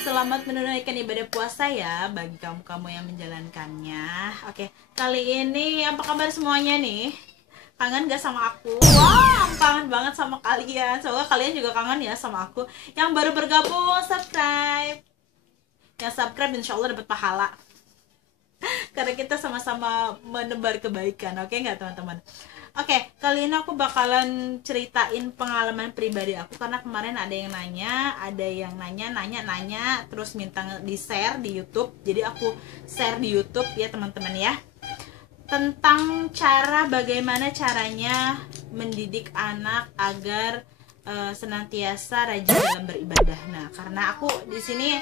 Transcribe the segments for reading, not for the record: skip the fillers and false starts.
Selamat menunaikan ibadah puasa ya bagi kamu-kamu yang menjalankannya. Oke, kali ini apa kabar semuanya nih? Kangen gak sama aku? Wow, kangen banget sama kalian. Semoga kalian juga kangen ya sama aku. Yang baru bergabung, subscribe. Yang subscribe insya Allah dapat pahala. Karena kita sama-sama menebar kebaikan, oke nggak teman-teman? Oke, kali ini aku bakalan ceritain pengalaman pribadi aku karena kemarin ada yang nanya, terus minta di-share di YouTube. Jadi aku share di YouTube ya teman-teman ya. Tentang bagaimana caranya mendidik anak agar senantiasa rajin dalam beribadah. Nah, karena aku di sini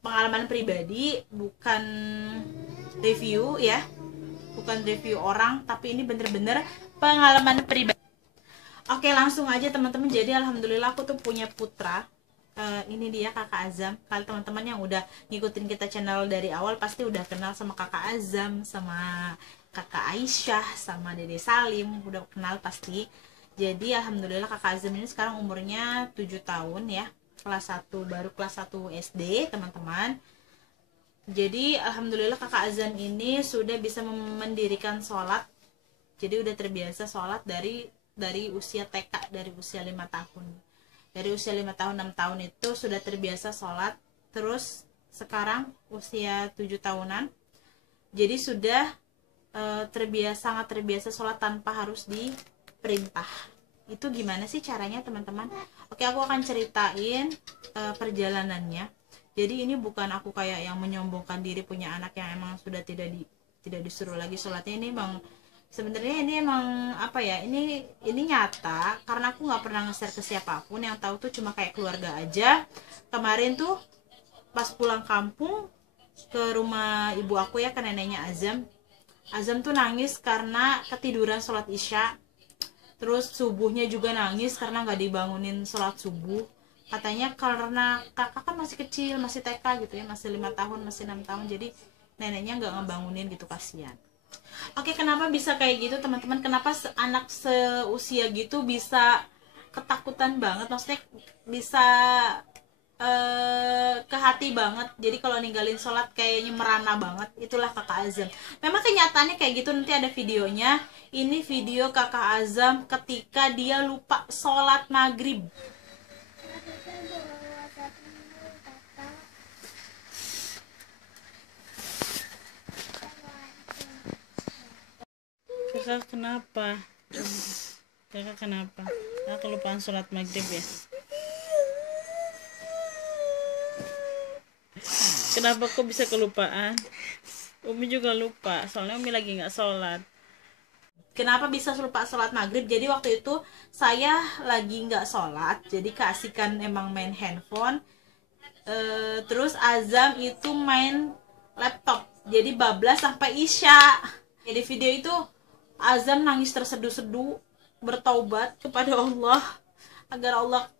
pengalaman pribadi, bukan review ya, bukan review orang, tapi ini bener-bener pengalaman pribadi. Oke, langsung aja teman-teman. Jadi alhamdulillah aku tuh punya putra. Ini dia Kakak Azam. Kalau teman-teman yang udah ngikutin kita channel dari awal pasti udah kenal sama Kakak Azam, sama Kakak Aisyah, sama Dede Salim, udah kenal pasti. Jadi alhamdulillah Kakak Azam ini sekarang umurnya 7 tahun ya. Kelas 1, baru kelas 1 SD teman-teman. Jadi alhamdulillah Kakak Azam ini sudah bisa mendirikan sholat. Jadi udah terbiasa sholat dari usia TK, dari usia 5 tahun. Dari usia 5 tahun, 6 tahun itu sudah terbiasa sholat. Terus sekarang usia 7 tahunan. Jadi sudah sangat terbiasa sholat tanpa harus diperintah. Itu gimana sih caranya teman-teman? Oke, aku akan ceritain perjalanannya. Jadi ini bukan aku kayak yang menyombongkan diri punya anak yang emang sudah tidak disuruh lagi sholatnya. Ini emang sebenarnya ini emang apa ya, ini nyata karena aku nggak pernah nge-share ke siapapun. Yang tahu tuh cuma kayak keluarga aja. Kemarin tuh pas pulang kampung ke rumah ibu aku ya, ke neneknya Azam tuh nangis karena ketiduran sholat isya. Terus subuhnya juga nangis karena nggak dibangunin sholat subuh. Katanya karena kakak kan masih kecil, masih TK gitu ya, masih 5 tahun, masih 6 tahun, jadi neneknya nggak ngebangunin gitu, kasihan. Oke, kenapa bisa kayak gitu teman-teman? Kenapa anak seusia gitu bisa ketakutan banget, maksudnya bisa ke hati banget. Jadi kalau ninggalin sholat kayaknya merana banget. Itulah Kakak Azam. Memang kenyataannya kayak gitu, nanti ada videonya. Ini video Kakak Azam ketika dia lupa sholat maghrib. Kakak kenapa? Kakak kenapa? Kakak kelupaan sholat maghrib ya? Kenapa kok bisa kelupaan? Umi juga lupa, soalnya Umi lagi nggak sholat. Kenapa bisa lupa sholat maghrib? Jadi waktu itu saya lagi nggak sholat, jadi keasikan emang main handphone. Terus Azam itu main laptop, jadi bablas sampai isya. Jadi video itu Azam nangis terseduh-seduh, bertaubat kepada Allah agar Allah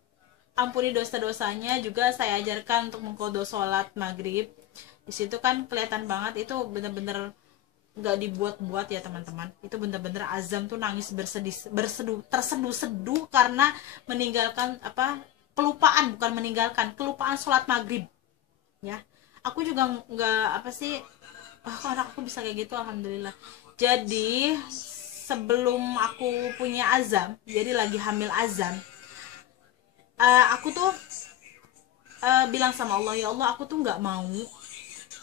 ampuni dosa-dosanya. Juga saya ajarkan untuk mengqadha sholat maghrib. Di situ kan kelihatan banget itu bener-bener nggak dibuat-buat ya teman-teman. Itu bener-bener Azam tuh nangis terseduh-seduh karena meninggalkan kelupaan sholat maghrib ya. Aku juga nggak kok anak aku bisa kayak gitu, alhamdulillah. Jadi sebelum aku punya Azam, jadi lagi hamil Azam, aku tuh bilang sama Allah, ya Allah, aku tuh nggak mau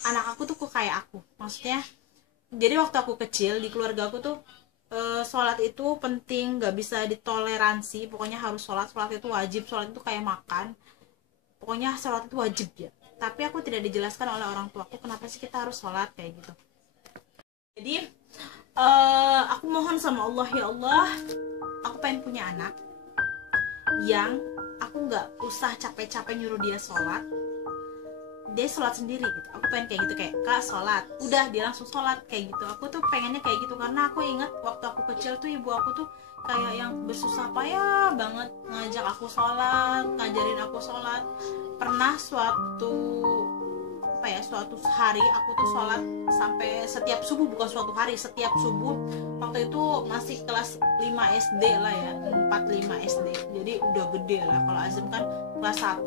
anak aku tuh kok kayak aku. Maksudnya, jadi waktu aku kecil di keluarga aku tuh sholat itu penting, nggak bisa ditoleransi. Pokoknya harus sholat itu wajib, sholat itu kayak makan. Pokoknya sholat itu wajib ya. Tapi aku tidak dijelaskan oleh orang tuaku kenapa sih kita harus sholat kayak gitu. Jadi aku mohon sama Allah, ya Allah, aku pengen punya anak yang aku nggak usah capek-capek nyuruh dia sholat sendiri gitu. Aku pengen kayak gitu, kayak Kak sholat, udah dia langsung sholat kayak gitu. Aku tuh pengennya kayak gitu karena aku ingat waktu aku kecil tuh ibu aku tuh kayak yang bersusah payah banget ngajak aku sholat, ngajarin aku sholat. Pernah suatu hari aku tuh sholat sampai setiap subuh, bukan suatu hari, setiap subuh. Waktu itu masih kelas 5 SD lah ya, 4-5 SD, jadi udah gede lah. Kalau Azam kan kelas 1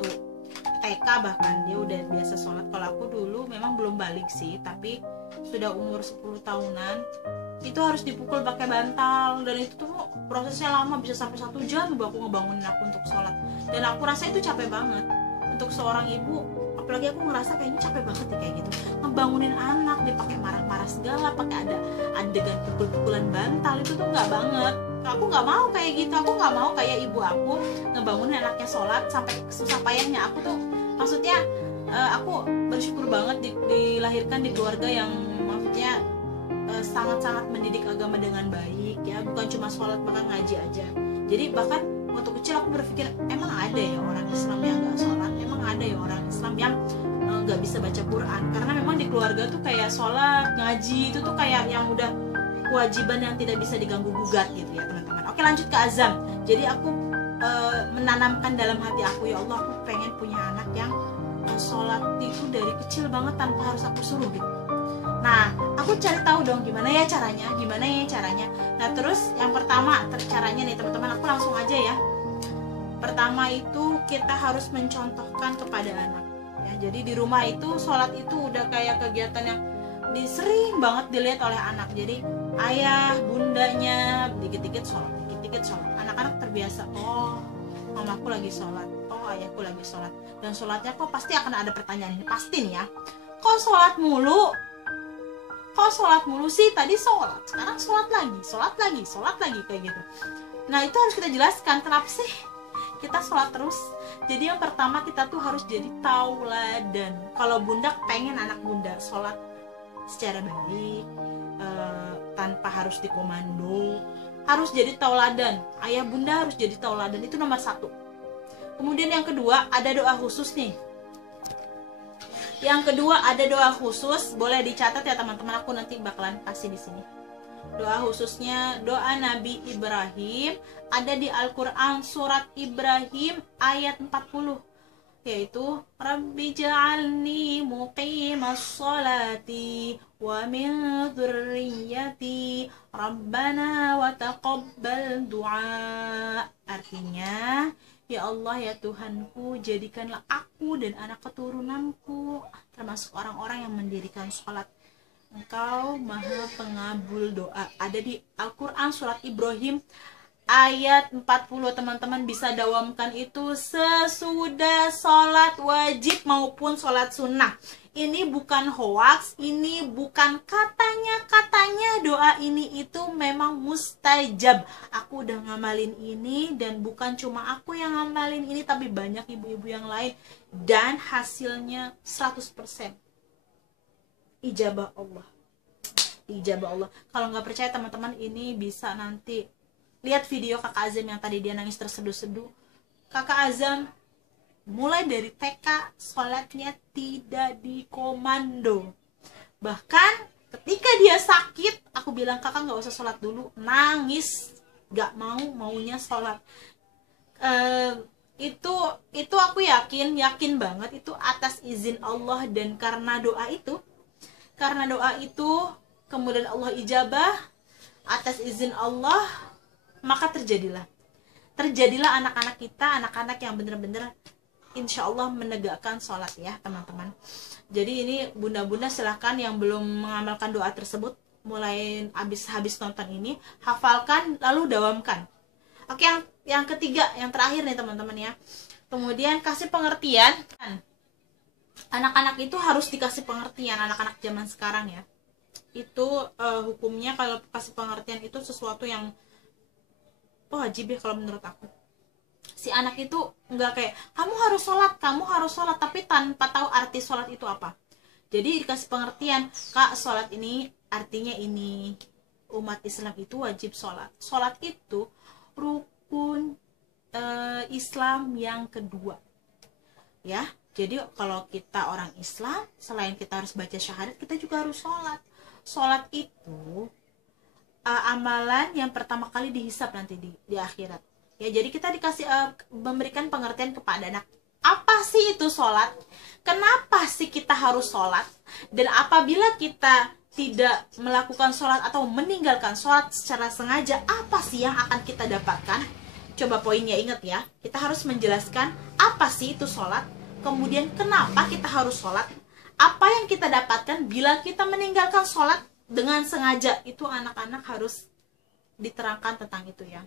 TK bahkan dia udah biasa sholat. Kalau aku dulu memang belum balik sih, tapi sudah umur 10 tahunan itu harus dipukul pakai bantal, dan itu tuh prosesnya lama, bisa sampai 1 jam aku ngebangunin aku untuk sholat. Dan aku rasa itu capek banget untuk seorang ibu, apalagi aku ngerasa kayaknya capek banget ya kayak gitu, ngebangunin anak dipakai marah-marah segala, pakai ada adegan pukul-pukulan bantal, itu tuh nggak banget. Aku nggak mau kayak gitu, aku nggak mau kayak ibu aku ngebangunin anaknya sholat sampai susah payahnya. Aku tuh maksudnya aku bersyukur banget dilahirkan di keluarga yang maksudnya sangat-sangat mendidik agama dengan baik ya, bukan cuma sholat makan ngaji aja. Jadi bahkan waktu kecil aku berpikir, emang ada ya orang Islam yang nggak sholat, emang ada ya orang Islam yang nggak bisa baca Quran, karena memang di keluarga tuh kayak sholat ngaji itu tuh kayak yang udah kewajiban yang tidak bisa diganggu gugat gitu ya teman-teman. Oke, lanjut ke azam. Jadi aku menanamkan dalam hati aku, ya Allah, aku pengen punya anak yang sholat itu dari kecil banget tanpa harus aku suruh gitu. Nah, aku cari tahu dong gimana ya caranya. Nah, terus yang pertama caranya nih teman-teman, aku langsung aja ya. Pertama itu kita harus mencontohkan kepada anak. Ya, jadi di rumah itu sholat itu udah kayak kegiatan yang sering banget dilihat oleh anak. Jadi ayah, bundanya dikit-dikit sholat. Anak-anak terbiasa, oh mamaku lagi sholat, oh ayahku lagi sholat. Dan sholatnya kok pasti akan ada pertanyaan ini, pasti nih ya. Kok sholat mulu sih, tadi sholat, sekarang sholat lagi kayak gitu. Nah, itu harus kita jelaskan kenapa sih kita sholat terus. Jadi yang pertama kita tuh harus jadi tauladan. Kalau bunda pengen anak bunda sholat secara baik, tanpa harus dikomando, harus jadi tauladan. Ayah bunda harus jadi tauladan, itu nomor 1. Kemudian yang kedua ada doa khusus nih. Yang kedua ada doa khusus, boleh dicatat ya teman-teman, aku nanti bakalan kasih di sini. Doa khususnya doa Nabi Ibrahim, ada di Al-Qur'an surat Ibrahim ayat 40, yaitu Rabbi ja'alni muqimas sholati wa min dzurriyyati Rabbana wa taqabbal du'a. Artinya, ya Allah ya Tuhanku, jadikanlah aku dan anak keturunanku termasuk orang-orang yang mendirikan sholat. Engkau maha pengabul doa. Ada di Al-Quran surat Ibrahim ayat 40, teman-teman bisa dawamkan itu sesudah sholat wajib maupun sholat sunnah. Ini bukan hoax, ini bukan katanya doa ini itu memang mustajab. Aku udah ngamalin ini, dan bukan cuma aku yang ngamalin ini, tapi banyak ibu-ibu yang lain, dan hasilnya 100% ijabah Allah. Kalau nggak percaya teman-teman, ini bisa nanti lihat video kakak Azam yang tadi dia nangis terseduh-seduh. Kakak Azam mulai dari TK sholatnya tidak dikomando. Bahkan ketika dia sakit, aku bilang kakak nggak usah sholat dulu, nangis, nggak maunya sholat. Itu aku yakin banget itu atas izin Allah, dan karena doa itu kemudian Allah ijabah atas izin Allah, maka terjadilah anak-anak kita, anak-anak yang bener-bener insya Allah menegakkan sholat ya teman-teman. Jadi ini bunda-bunda silahkan yang belum mengamalkan doa tersebut, mulai habis nonton ini hafalkan lalu dawamkan. Oke, yang ketiga, yang terakhir nih teman-teman ya. Kemudian kasih pengertian. Anak-anak itu harus dikasih pengertian, anak-anak zaman sekarang ya. Itu hukumnya kalau kasih pengertian itu sesuatu yang wajib ya kalau menurut aku. Si anak itu nggak kayak kamu harus sholat, tapi tanpa tahu arti sholat itu apa. Jadi dikasih pengertian, kak, sholat ini artinya ini, umat Islam itu wajib sholat. Sholat itu rukun Islam yang kedua ya. Jadi kalau kita orang Islam, selain kita harus baca syahadat, kita juga harus sholat. Sholat itu amalan yang pertama kali dihisab nanti di akhirat ya. Jadi kita dikasih memberikan pengertian kepada anak, apa sih itu sholat, kenapa sih kita harus sholat, dan apabila kita tidak melakukan sholat atau meninggalkan sholat secara sengaja, apa sih yang akan kita dapatkan. Coba poinnya ingat ya, kita harus menjelaskan apa sih itu sholat, kemudian kenapa kita harus sholat, apa yang kita dapatkan bila kita meninggalkan sholat dengan sengaja. Itu anak-anak harus diterangkan tentang itu ya.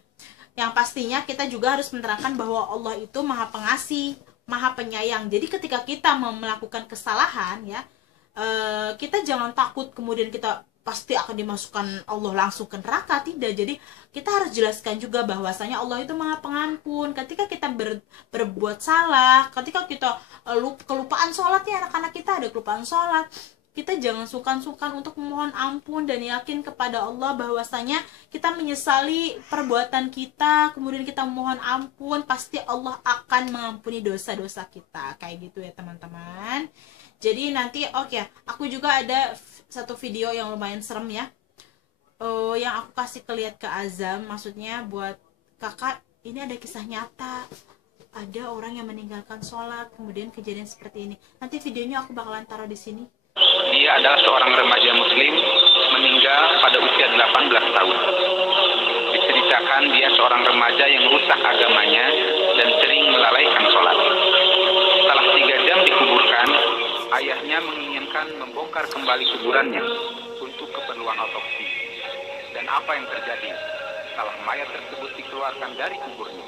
Yang pastinya kita juga harus menerangkan bahwa Allah itu maha pengasih, maha penyayang. Jadi ketika kita mau melakukan kesalahan ya, kita jangan takut kemudian kita pasti akan dimasukkan Allah langsung ke neraka. Tidak. Jadi kita harus jelaskan juga bahwasanya Allah itu maha pengampun. Ketika kita berbuat salah, ketika kita kelupaan sholat ya, anak-anak kita ada kelupaan sholat, kita jangan sungkan-sungkan untuk memohon ampun dan yakin kepada Allah bahwasanya kita menyesali perbuatan kita, kemudian kita memohon ampun, pasti Allah akan mengampuni dosa-dosa kita. Kayak gitu ya teman-teman. Jadi nanti aku juga ada satu video yang lumayan serem ya, yang aku kasih lihat ke Azam. Maksudnya buat kakak, ini ada kisah nyata, ada orang yang meninggalkan sholat kemudian kejadian seperti ini. Nanti videonya aku bakalan taruh di sini. Dia adalah seorang remaja muslim meninggal pada usia 18 tahun. Diceritakan dia seorang remaja yang rusak agamanya dan sering melalaikan sholat. Setelah 3 jam dikuburkan, ayahnya menginginkan membongkar kembali kuburannya untuk keperluan otopsi. Dan apa yang terjadi setelah mayat tersebut dikeluarkan dari kuburnya?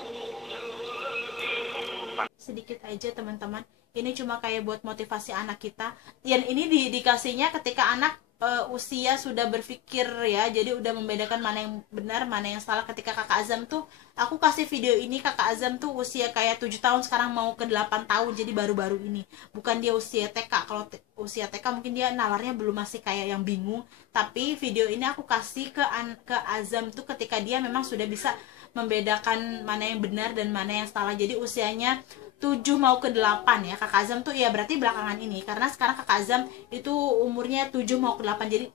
Sedikit aja teman-teman, ini cuma kayak buat motivasi anak kita. Dan ini dikasihnya ketika anak usia sudah berpikir ya, jadi udah membedakan mana yang benar mana yang salah. Ketika kakak Azam tuh, aku kasih video ini, kakak Azam tuh usia kayak 7 tahun, sekarang mau ke 8 tahun, jadi baru-baru ini. Bukan dia usia TK. Kalau usia TK mungkin dia nalarnya belum, masih kayak yang bingung. Tapi video ini aku kasih ke Azam tuh ketika dia memang sudah bisa membedakan mana yang benar dan mana yang salah. Jadi usianya 7 mau ke 8 ya. Kakak Azam tuh ya berarti belakangan ini, karena sekarang kakak Azam itu umurnya 7 mau ke 8, jadi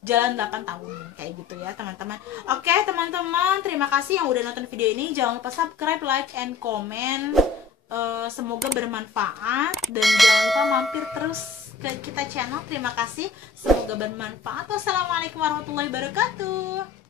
jalan 8 tahun kayak gitu ya teman-teman. Oke teman-teman, terima kasih yang udah nonton video ini. Jangan lupa subscribe, like, and comment. Semoga bermanfaat, dan jangan lupa mampir terus ke kita channel. Terima kasih, semoga bermanfaat. Wassalamualaikum warahmatullahi wabarakatuh.